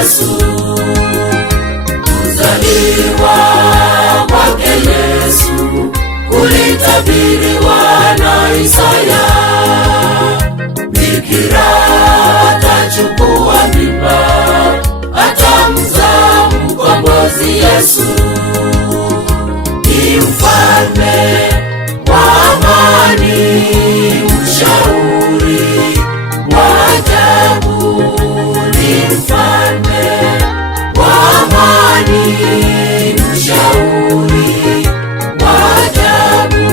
Yesu. Kuzaliwa kwake Yesu kulitabiriwa na Isaya. Bikira atachukua mimba, atamzaa mkombozi Yesu. Ni mfalme wa amani, mshauri wa ajabu. Ni mfalme wa amani, mshauri wa ajabu.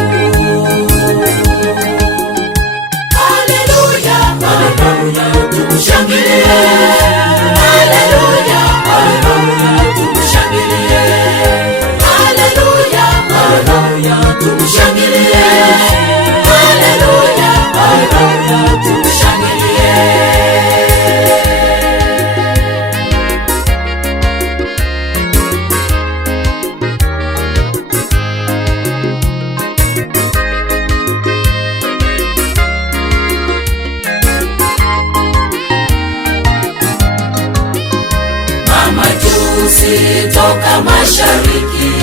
Haleluya, haleluya, tumshangilie. Haleluya, haleluya, tumshangilie. Haleluya, haleluya, tumshangilie. Haleluya, haleluya, tumshangilie. Mamajusi toka mashariki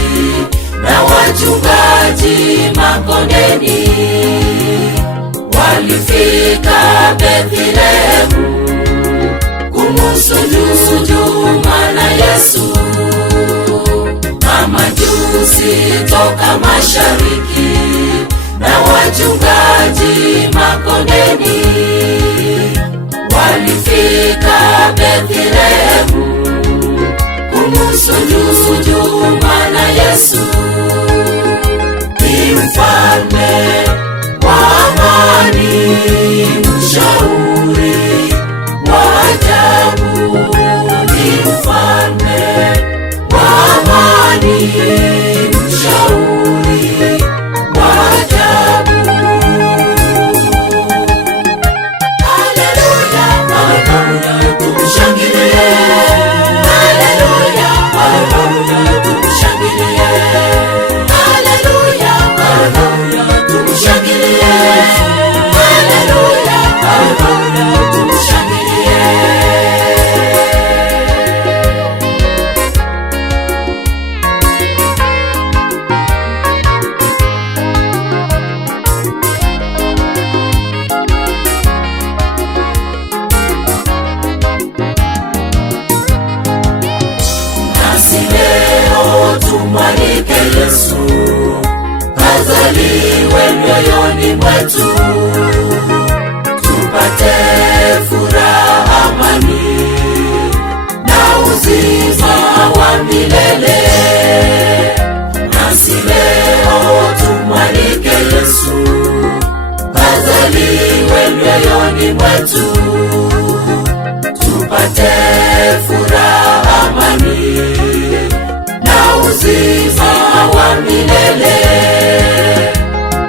na wachungaji makondeni walifika Bethlehemu kumusujudu mwana Yesu. Mamajusi toka mashariki na wachungaji makondeni walifika Bethlehemu kumusujudu mwana Yesu. Ni mfalme wa amani, mshauri wa ajabu. Ni mfalme wa amani, mshauri wa ajabu. Haleluya, haleluya, tumshangilie. Haleluya, haleluya, tumshangilie. Haleluya, haleluya, tumshangilie. Haleluya, haleluya, tumshangilie. Nasi leo tumwalike Yesu azaliwe mioyoni mwetu, tupate furaha, amani na uzima wa milele. Nasi leo tumwalike Yesu azaliwe mioyoni mwetu, tupate furaha, amani na uzima wa milele.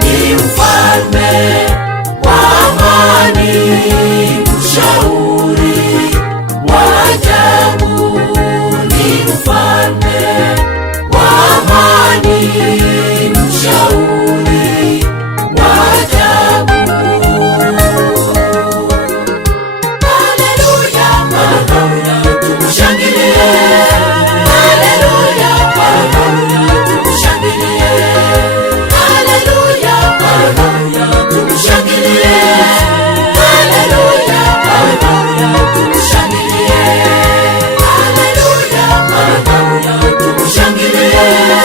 Ni mfalme wa amani, mshauri wa ajabu. Ni mfalme wa amani, mshauri wa ajabu. Haleluya, haleluya, tumshangilie. Haleluya, haleluya, tumshangilie. Haleluya, haleluya, tumshangilie. Haleluya, haleluya, tumshangilie. Haleluya, haleluya, tumshangilie.